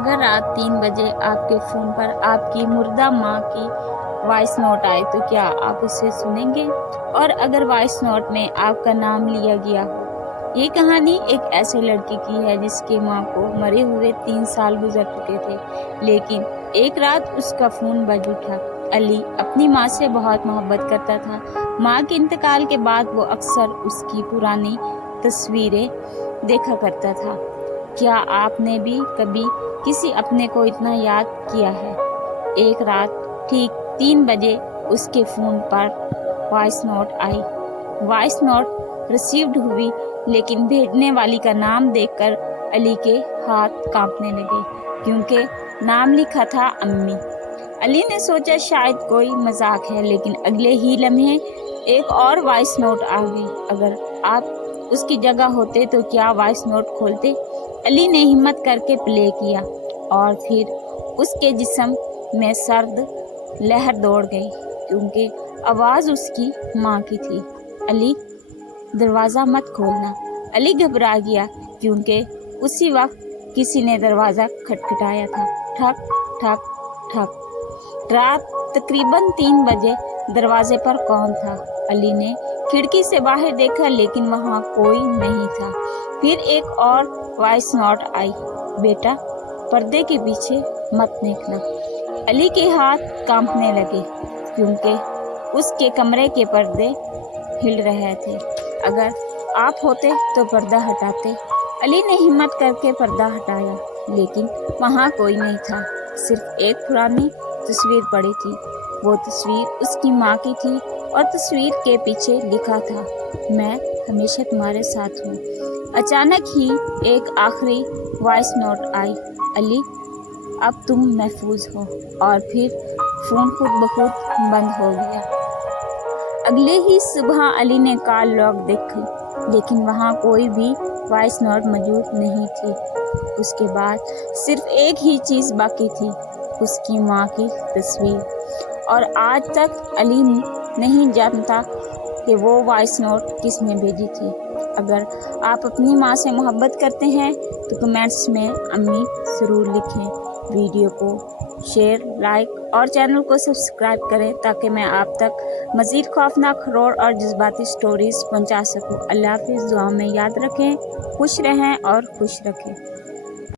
اگر رات 3 بجے آپ کے فون پر آپ کی مردہ ماں کی وائس نوٹ آئے تو کیا آپ اسے سنیں گے؟ اور اگر وائس نوٹ میں آپ کا نام لیا گیا ہو؟ یہ کہانی ایک ایسے لڑکی کی ہے جس کی ماں کو مرے ہوئے 3 سال گزر چکے تھے، لیکن ایک رات اس کا فون بج اٹھا۔ علی اپنی ماں سے بہت محبت کرتا تھا۔ ماں کے انتقال کے بعد وہ اکثر اس کی پرانی تصویریں دیکھا کرتا تھا۔ کیا آپ نے بھی کبھی کسی اپنے کو اتنا یاد کیا ہے؟ ایک رات ٹھیک 3 بجے اس کے phone per voice note I. Voice note received ہوئی، لیکن بھیجنے والی کا نام دیکھ کر علی کے ہاتھ کانپنے لگے، کیونکہ نام لکھا تھا امی۔ علی نے سوچا شاید کوئی مذاق ہے، لیکن اگلے ہی لمحے ایک اور وائس نوٹ آ گئی۔ اگر آپ اس کی جگہ ہوتے تو کیا وائس نوٹ کھولتے؟ علی نے ہمت کر کے پلے کیا، اور پھر اس کے جسم میں سرد لہر دوڑ گئی، کیونکہ آواز اس کی ماں کی تھی۔ علی، دروازہ مت کھولنا۔ علی گھبرا گیا، کیونکہ اسی وقت کسی نے دروازہ کھٹکھٹایا تھا۔ ٹھک ٹھک ٹھک۔ رات تقریباً 3 بجے دروازے پر کون تھا؟ علی نے کھڑکی سے باہر دیکھا، لیکن وہاں کوئی نہیں تھا۔ پھر ایک اور وائس نوٹ آئی، بیٹا پردے کے پیچھے مت نکلنا۔ علی کے ہاتھ کانپنے لگے، کیونکہ اس کے کمرے کے پردے ہل رہے تھے۔ اگر آپ ہوتے تو پردہ ہٹاتے۔ علی نے ہمت کر کے پردہ ہٹایا، لیکن وہاں کوئی نہیں تھا، صرف ایک پرانی تصویر پڑی تھی۔ وہ تصویر اس کی ماں کی تھی، اور تصویر کے پیچھے لکھا تھا، میں ہمیشہ تمہارے ساتھ ہوں۔ اچانک ہی ایک آخری وائس نوٹ آئی، علی اب تم محفوظ ہو۔ اور پھر فون خود بخود بند ہو گیا۔ اگلے ہی صبح علی نے کال لاگ دیکھی، لیکن وہاں کوئی بھی وائس نوٹ موجود نہیں تھی۔ اس کے بعد صرف ایک ہی چیز باقی تھی، اس کی ماں کی تصویر۔ اور آج تک علی نہیں جانتا کہ وہ وائس نوٹ کس نے بھیجی تھی۔ اگر آپ اپنی ماں سے محبت کرتے ہیں تو کمنٹس میں امی ضرور لکھیں۔ ویڈیو کو شیئر، لائک اور چینل کو سبسکرائب کریں تاکہ میں آپ تک مزید خوفناک، ہارر اور جذباتی سٹوریز پہنچا سکوں۔ اللہ حافظ۔ دعا میں یاد رکھیں، خوش رہیں اور خوش رکھیں۔